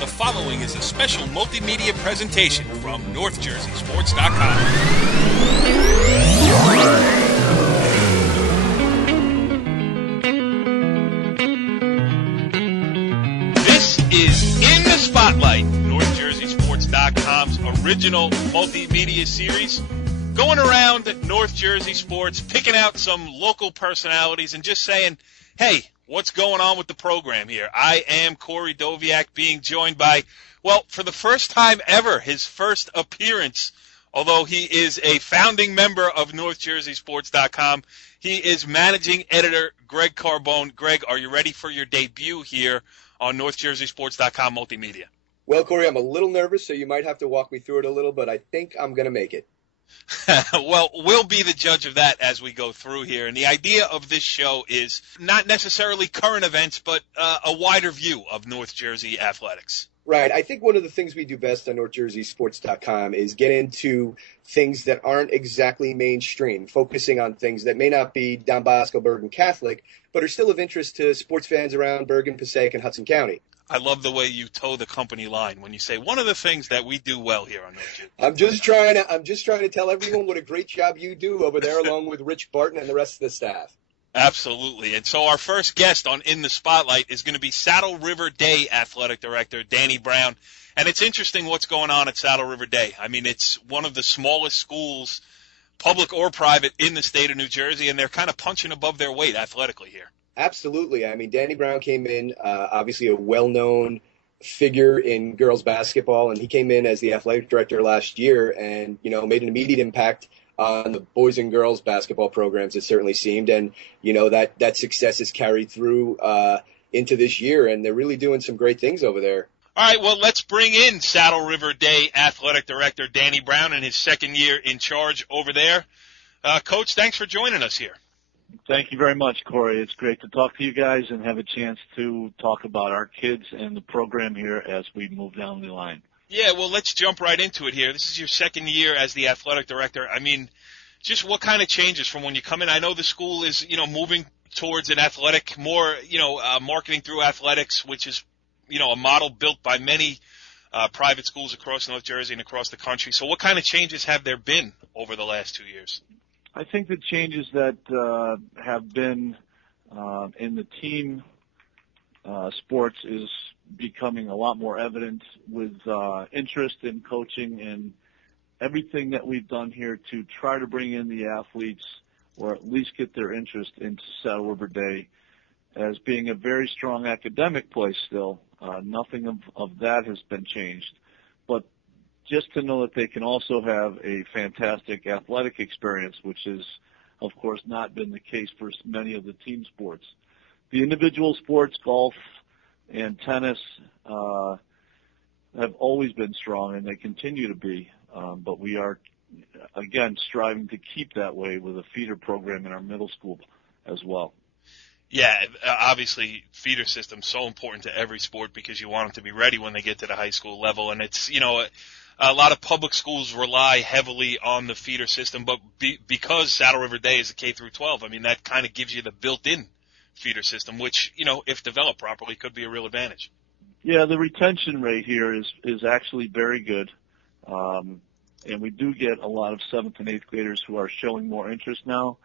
The following is a special multimedia presentation from NorthJerseySports.com. This is In the Spotlight, NorthJerseySports.com's original multimedia series, going around North Jersey sports, picking out some local personalities and just saying, hey, what's going on with the program here? I am Corey Doviak, being joined by, well, for the first time ever, his first appearance, although he is a founding member of NorthJerseySports.com. He is managing editor Greg Carbone. Greg, are you ready for your debut here on NorthJerseySports.com multimedia? Well, Corey, I'm a little nervous, so you might have to walk me through it a little, but I think I'm going to make it. Well, we'll be the judge of that as we go through here. And the idea of this show is not necessarily current events, but a wider view of North Jersey athletics. Right. I think one of the things we do best on NorthJerseySports.com is get into things that aren't exactly mainstream, focusing on things that may not be Don Bosco, Bergen Catholic, but are still of interest to sports fans around Bergen, Passaic, and Hudson County. I love the way you toe the company line when you say one of the things that we do well here on North Jersey. I'm just trying to tell everyone what a great job you do over there, along with Rich Barton and the rest of the staff. Absolutely. And so our first guest on In the Spotlight is going to be Saddle River Day Athletic Director Danny Brown. And it's interesting what's going on at Saddle River Day. I mean, it's one of the smallest schools, public or private, in the state of New Jersey, and they're kind of punching above their weight athletically here. Absolutely. I mean, Danny Brown came in, obviously a well-known figure in girls basketball, and he came in as the athletic director last year and, made an immediate impact on the boys and girls basketball programs, it certainly seemed. And, that success is carried through into this year, and they're really doing some great things over there. All right, well, let's bring in Saddle River Day Athletic Director Danny Brown in his second year in charge over there. Coach, thanks for joining us here. Thank you very much, Corey. It's great to talk to you guys and have a chance to talk about our kids and the program here as we move down the line. Yeah, well, let's jump right into it here. This is your second year as the athletic director. I mean, just what kind of changes from when you come in? I know the school is, moving towards an athletic, more, marketing through athletics, which is, a model built by many private schools across North Jersey and across the country. So what kind of changes have there been over the last 2 years? I think the changes that have been in the team sports is becoming a lot more evident with interest in coaching and everything that we've done here to try to bring in the athletes or at least get their interest into Saddle River Day as being a very strong academic place still. Nothing of that has been changed. But just to know that they can also have a fantastic athletic experience, which has, of course, not been the case for many of the team sports. The individual sports, golf and tennis, have always been strong, and they continue to be. But we are, again, striving to keep that way with a feeder program in our middle school as well. Yeah, obviously, feeder system so important to every sport because you want them to be ready when they get to the high school level. And it's, a lot of public schools rely heavily on the feeder system, but because Saddle River Day is a K through 12, I mean, that kind of gives you the built-in feeder system, which, if developed properly, could be a real advantage. Yeah, the retention rate here is actually very good. And we do get a lot of 7th and 8th graders who are showing more interest now.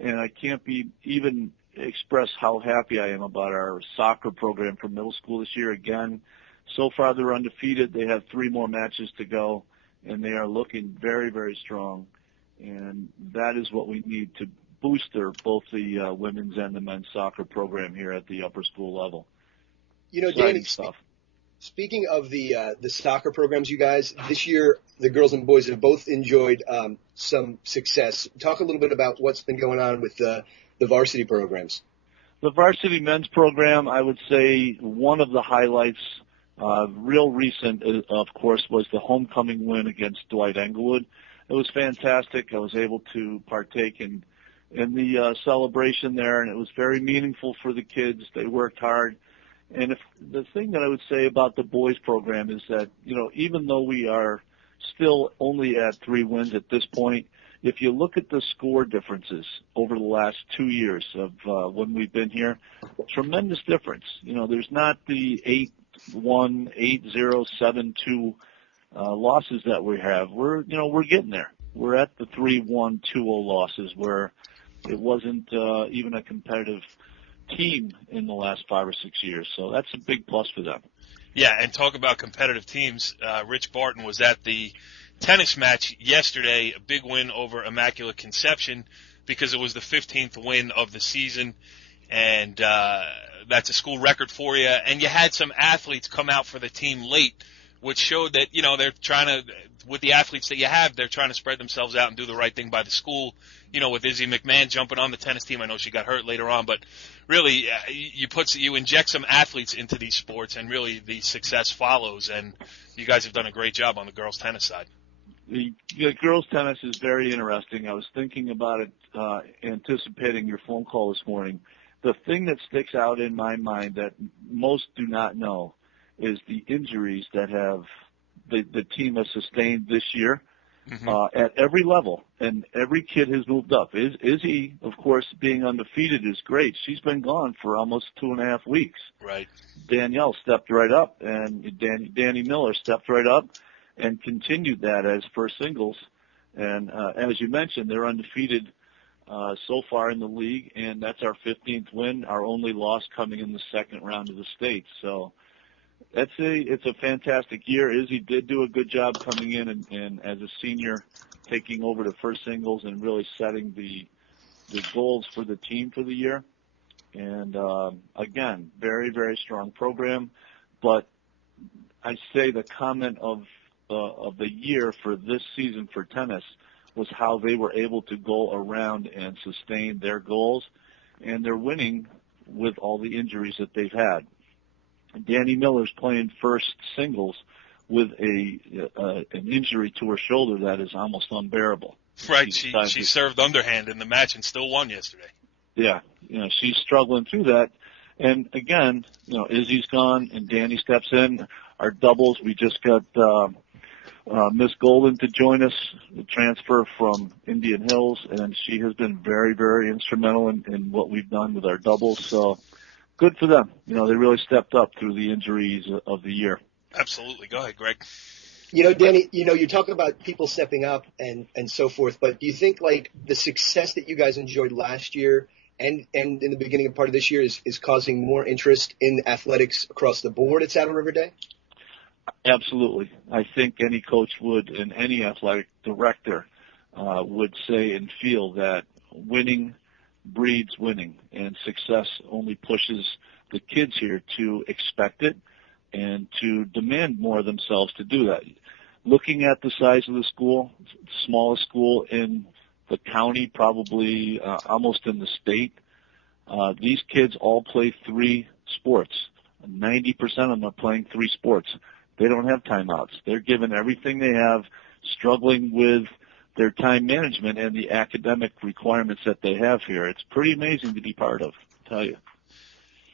And I can't even express how happy I am about our soccer program for middle school this year. Again, so far they're undefeated. They have 3 more matches to go, and they are looking very, very strong. And that is what we need to booster both the women's and the men's soccer program here at the upper school level. Danny, speaking of the soccer programs, you guys, this year the girls and boys have both enjoyed some success. Talk a little bit about what's been going on with the varsity programs. The varsity men's program, I would say one of the highlights, real recent, of course, was the homecoming win against Dwight-Englewood. It was fantastic. I was able to partake in the celebration there, and it was very meaningful for the kids. They worked hard. And the thing that I would say about the boys program is that, even though we are still only at 3 wins at this point, if you look at the score differences over the last 2 years of when we've been here, tremendous difference. There's not the 8 7-1, 8-0, 7-2 losses that we have, we're getting there. We're at the 3-1, 2-0 losses where it wasn't even a competitive team in the last 5 or 6 years. So that's a big plus for them. Yeah, and talk about competitive teams. Rich Barton was at the tennis match yesterday, a big win over Immaculate Conception because it was the 15th win of the season, and that's a school record for you. And you had some athletes come out for the team late, which showed that, they're trying to, with the athletes that you have, they're trying to spread themselves out and do the right thing by the school. With Izzy McMahon jumping on the tennis team, I know she got hurt later on, but really you inject some athletes into these sports, and really the success follows. And you guys have done a great job on the girls' tennis side. The girls' tennis is very interesting. I was thinking about it, anticipating your phone call this morning. The thing that sticks out in my mind that most do not know is the injuries that the team has sustained this year. At every level, and every kid has moved up. Izzy, of course, being undefeated is great. She's been gone for almost 2.5 weeks. Right. Danielle stepped right up, and Danny Miller stepped right up and continued that as first singles. And as you mentioned, they're undefeated so far in the league, and that's our 15th win, our only loss coming in the second round of the state. So it's a fantastic year. Izzy did do a good job coming in and as a senior, taking over the first singles and really setting the goals for the team for the year. And again, very, very strong program. But I say the comment of the year for this season for tennis was how they were able to go around and sustain their goals, and they're winning with all the injuries that they've had. Danny Miller's playing first singles with an injury to her shoulder that is almost unbearable. Right, she served underhand in the match and still won yesterday. Yeah, she's struggling through that. And again, Izzy's gone and Danny steps in. Our doubles, we just got Miss Golden to join us, the transfer from Indian Hills, and she has been very, very instrumental in what we've done with our doubles. So good for them. They really stepped up through the injuries of the year. Absolutely. Go ahead, Greg. Danny, you talk about people stepping up and so forth, but do you think like the success that you guys enjoyed last year and in the beginning of part of this year is causing more interest in athletics across the board at Saddle River Day? Absolutely. I think any coach would, and any athletic director would say and feel that winning breeds winning, and success only pushes the kids here to expect it and to demand more of themselves to do that. Looking at the size of the school, smallest school in the county, probably almost in the state, these kids all play 3 sports. 90% of them are playing 3 sports. They don't have timeouts. They're giving everything they have, struggling with their time management and the academic requirements that they have here. It's pretty amazing to be part of, I tell you.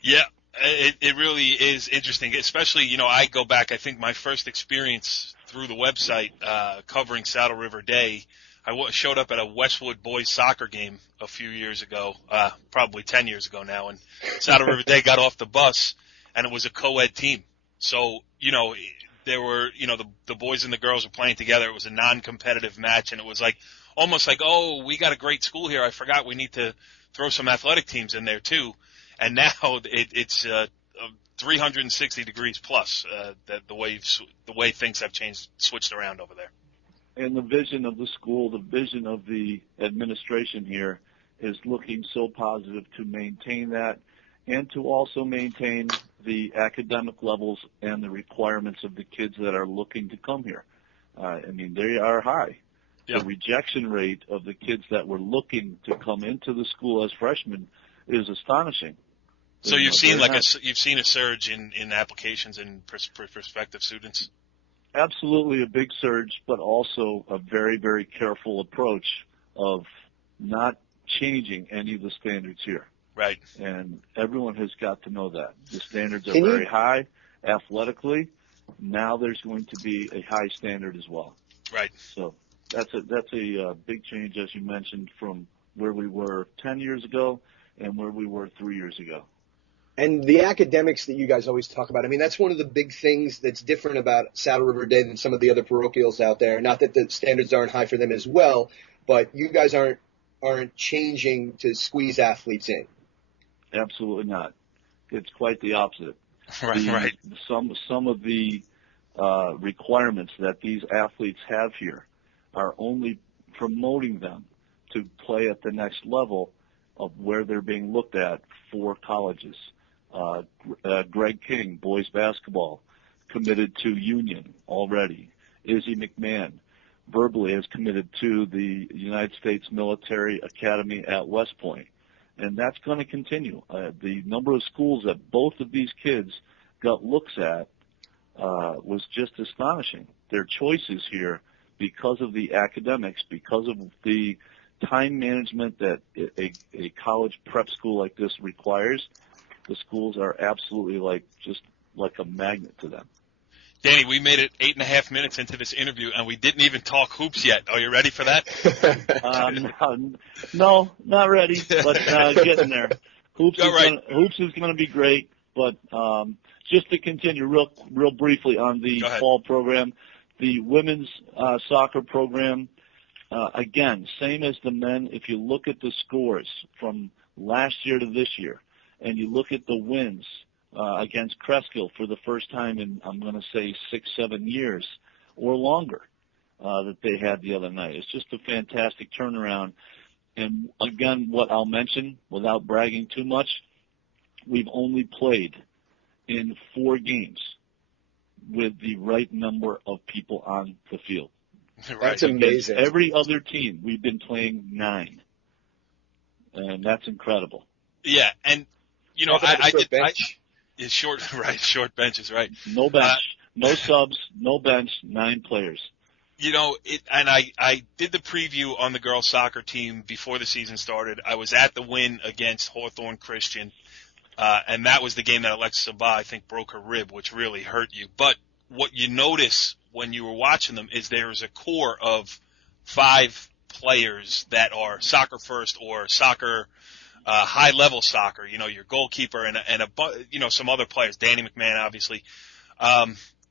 Yeah, it really is interesting, especially, I go back, I think my first experience through the website covering Saddle River Day, I showed up at a Westwood boys soccer game a few years ago, probably 10 years ago now, and Saddle River Day got off the bus, and it was a co-ed team. So, there were, the boys and the girls were playing together. It was a non-competitive match, and it was almost like, oh, we got a great school here. I forgot we need to throw some athletic teams in there too. And now it's 360 degrees plus the way things have changed, switched around over there. And the vision of the school, the vision of the administration here is looking so positive to maintain that and to also maintain the academic levels and the requirements of the kids that are looking to come here. They are high. Yeah. The rejection rate of the kids that were looking to come into the school as freshmen is astonishing. So you've seen a surge in applications and prospective students? Absolutely a big surge, but also a very, very careful approach of not changing any of the standards here. Right. And everyone has got to know that. The standards are very high athletically. Now there's going to be a high standard as well. Right. So that's a big change, as you mentioned, from where we were 10 years ago and where we were 3 years ago. And the academics that you guys always talk about, I mean, that's one of the big things that's different about Saddle River Day than some of the other parochials out there. Not that the standards aren't high for them as well, but you guys aren't changing to squeeze athletes in. Absolutely not. It's quite the opposite. Right. Some of the requirements that these athletes have here are only promoting them to play at the next level of where they're being looked at for colleges. Greg King, boys basketball, committed to Union already. Izzy McMahon verbally has committed to the United States Military Academy at West Point. And that's going to continue. The number of schools that both of these kids got looks at was just astonishing. Their choices here, because of the academics, because of the time management that a college prep school like this requires, the schools are absolutely like a magnet to them. Danny, we made it 8.5 minutes into this interview, and we didn't even talk hoops yet. Are you ready for that? No, not ready, but getting there. Hoops is going to be great, but just to continue real briefly on the fall program, the women's soccer program, again, same as the men. If you look at the scores from last year to this year, and you look at the wins against Cresskill for the first time in, I'm going to say, 6-7 years or longer that they had the other night. It's just a fantastic turnaround. And, again, what I'll mention, without bragging too much, we've only played in 4 games with the right number of people on the field. Right. That's amazing. Every other team, we've been playing 9. And that's incredible. Yeah, and, you know, I did bench. Short benches, right? No bench, no subs, no bench, 9 players. You know, I did the preview on the girls' soccer team before the season started. I was at the win against Hawthorne Christian, and that was the game that Alexis Abba, I think, broke her rib, which really hurt you. But what you notice when you were watching them is there is a core of 5 players that are soccer first or soccer high-level soccer, you know, your goalkeeper and some other players, Danny McMahon, obviously.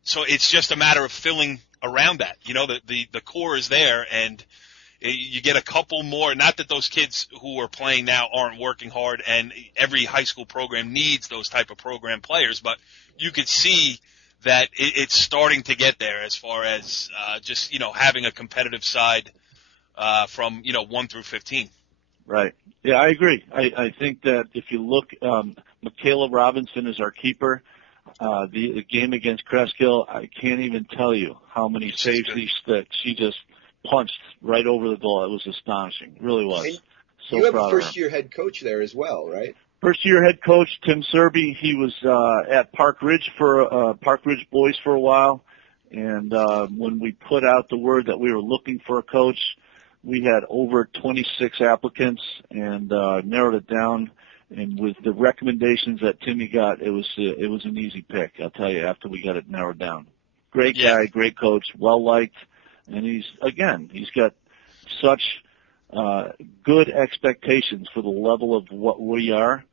So it's just a matter of filling around that. You know, the core is there, and you get a couple more. Not that those kids who are playing now aren't working hard, and every high school program needs those type of program players, but you could see that it's starting to get there as far as just, you know, having a competitive side from, you know, 1 through 15. Right. Yeah, I agree. I think that if you look, Michaela Robinson is our keeper. The game against Cresskill, I can't even tell you how many saves that she just punched right over the goal. It was astonishing. It really was. And so you have proud a of her. first-year head coach there as well, right? First-year head coach Tim Serby. He was at Park Ridge Boys for a while, and when we put out the word that we were looking for a coach, we had over 26 applicants and narrowed it down. And with the recommendations that Timmy got, it was an easy pick, I'll tell you, after we got it narrowed down. Great guy, great coach, well-liked, and he's got such good expectations for the level of what we are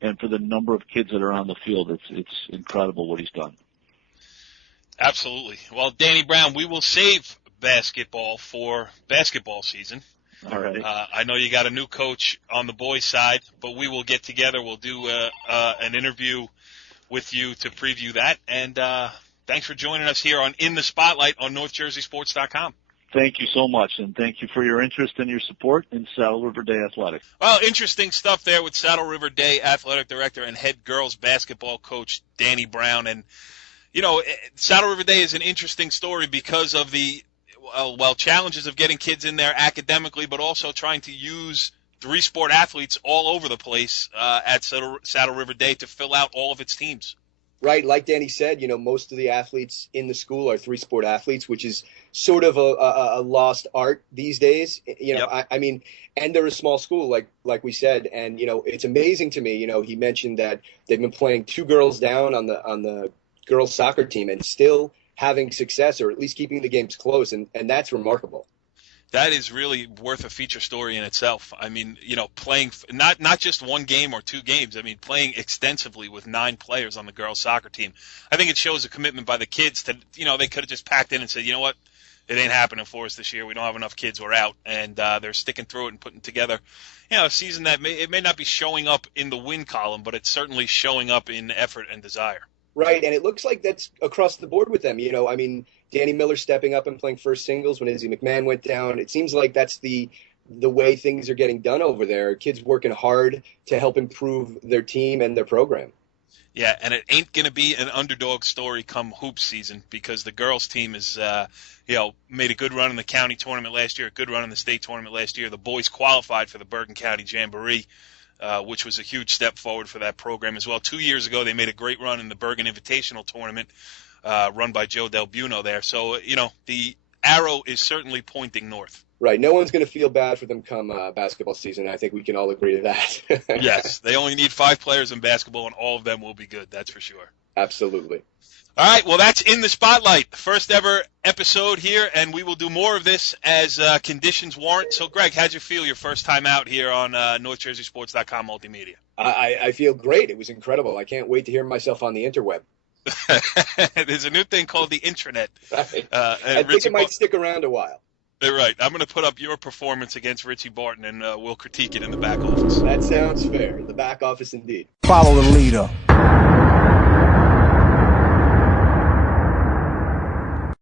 and for the number of kids that are on the field. It's incredible what he's done. Absolutely. Well, Danny Brown, we will save basketball for basketball season. All right. I know you got a new coach on the boys' side, but we will get together. We'll do an interview with you to preview that. And thanks for joining us here on In the Spotlight on NorthJerseySports.com. Thank you so much, and thank you for your interest and your support in Saddle River Day Athletics. Well, interesting stuff there with Saddle River Day Athletic Director and head girls basketball coach Danny Brown. And, you know, Saddle River Day is an interesting story because of the challenges of getting kids in there academically, but also trying to use 3-sport athletes all over the place at Saddle River Day to fill out all of its teams. Right, like Danny said, you know, most of the athletes in the school are 3-sport athletes, which is sort of a lost art these days. You know, yep. I mean, and they're a small school, like we said, and you know, it's amazing to me. You know, he mentioned that they've been playing 2 girls down on the girls soccer team and still having success, or at least keeping the games close, and that's remarkable. That is really worth a feature story in itself. I mean, playing not just one game or two games. I mean, playing extensively with 9 players on the girls' soccer team. I think it shows a commitment by the kids to, they could have just packed in and said, you know what, it ain't happening for us this year. We don't have enough kids. We're out. And they're sticking through it and putting together, a season that it may not be showing up in the win column, but it's certainly showing up in effort and desire. Right, and it looks like that's across the board with them. I mean, Danny Miller stepping up and playing first singles when Izzy McMahon went down. It seems like that's the way things are getting done over there. Kids working hard to help improve their team and their program. Yeah, and it ain't going to be an underdog story come hoops season because the girls' team is, made a good run in the county tournament last year, a good run in the state tournament last year. The boys qualified for the Bergen County Jamboree, which was a huge step forward for that program as well. 2 years ago, they made a great run in the Bergen Invitational Tournament, run by Joe Del Buono there. So, the arrow is certainly pointing north. Right. No one's going to feel bad for them come basketball season. I think we can all agree to that. Yes. They only need 5 players in basketball, and all of them will be good. That's for sure. Absolutely. All right. Well, that's In the Spotlight, the first ever episode here, and we will do more of this as conditions warrant. So, Greg, how'd you feel your first time out here on NorthJerseySports.com multimedia? I feel great. It was incredible. I can't wait to hear myself on the interweb. There's a new thing called the intranet. Right. I think it might stick around a while. Right. I'm going to put up your performance against Richie Barton, and we'll critique it in the back office. That sounds fair. The back office indeed. Follow the leader.